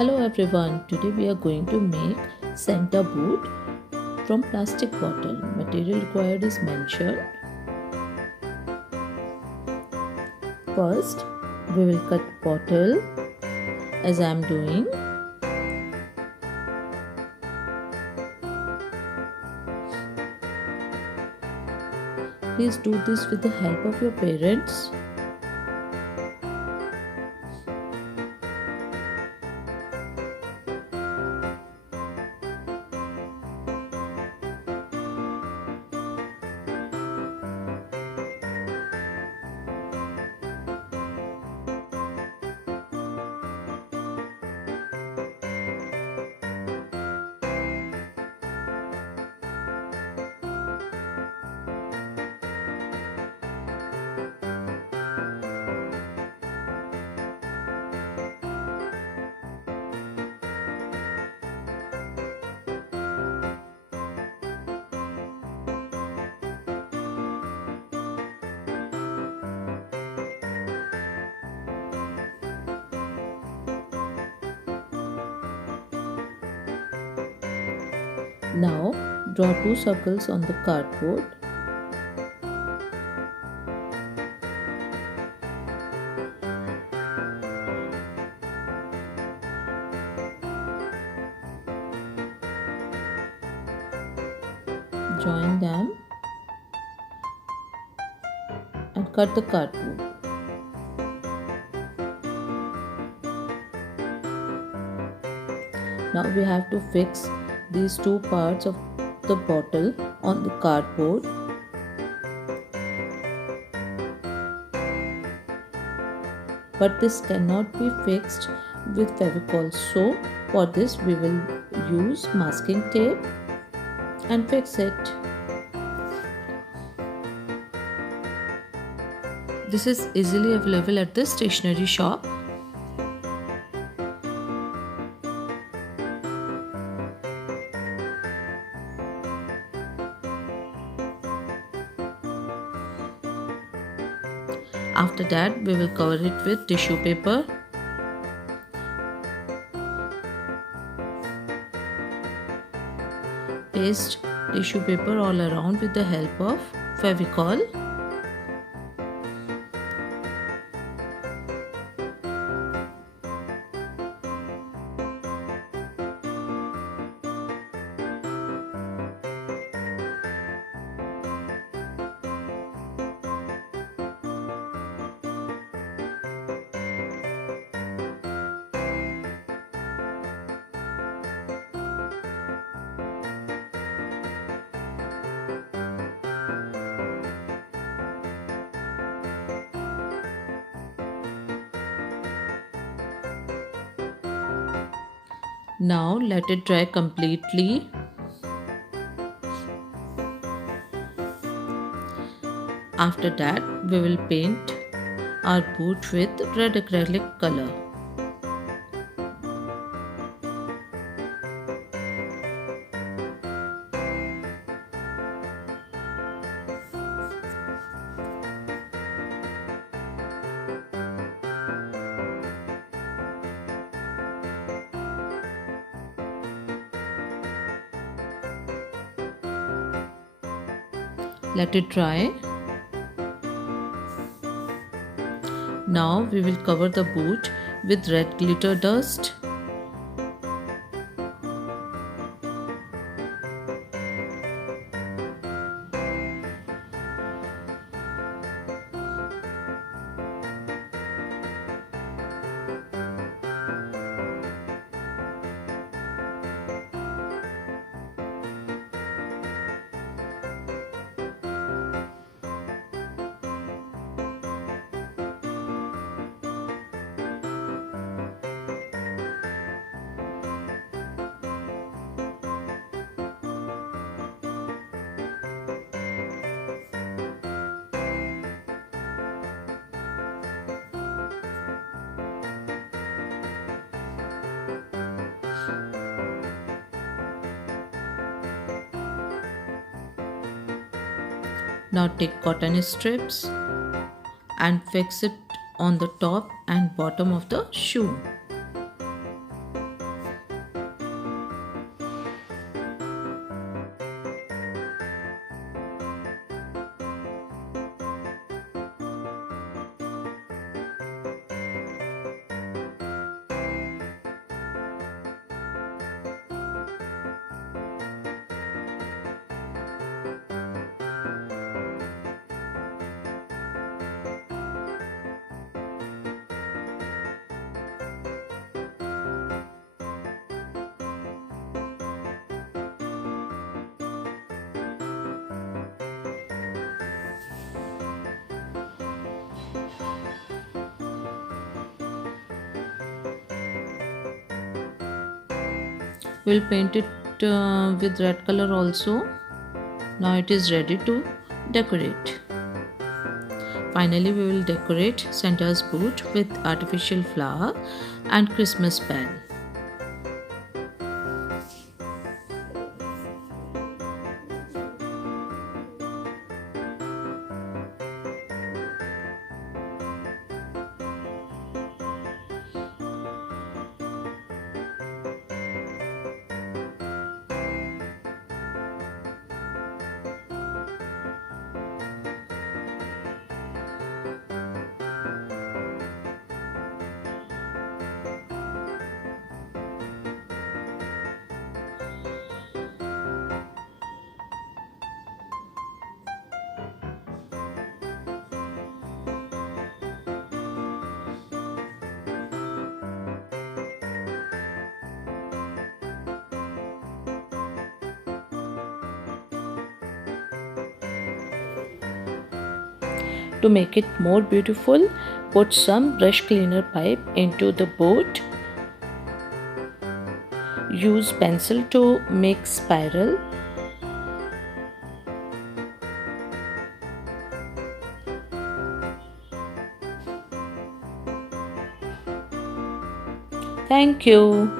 Hello everyone, today we are going to make Santa boot from plastic bottle. Material required is mentioned. First, we will cut bottle as I am doing. Please do this with the help of your parents. Now, draw two circles on the cardboard. Join them and cut the cardboard. Now we have to fix these two parts of the bottle on the cardboard. But this cannot be fixed with Fevicol, so for this we will use masking tape and fix it. This is easily available at the stationery shop. After that, we will cover it with tissue paper. Paste tissue paper all around with the help of Fevicol. Now let it dry completely. After that, we will paint our boot with red acrylic color. Let it dry. Now we will cover the boot with red glitter dust. Now take cotton strips and fix it on the top and bottom of the shoe. We'll paint it with red color also. Now it is ready to decorate. Finally, we will decorate Santa's boot with artificial flower and Christmas bell. To make it more beautiful, put some brush cleaner pipe into the boat. Use pencil to make spiral. Thank you.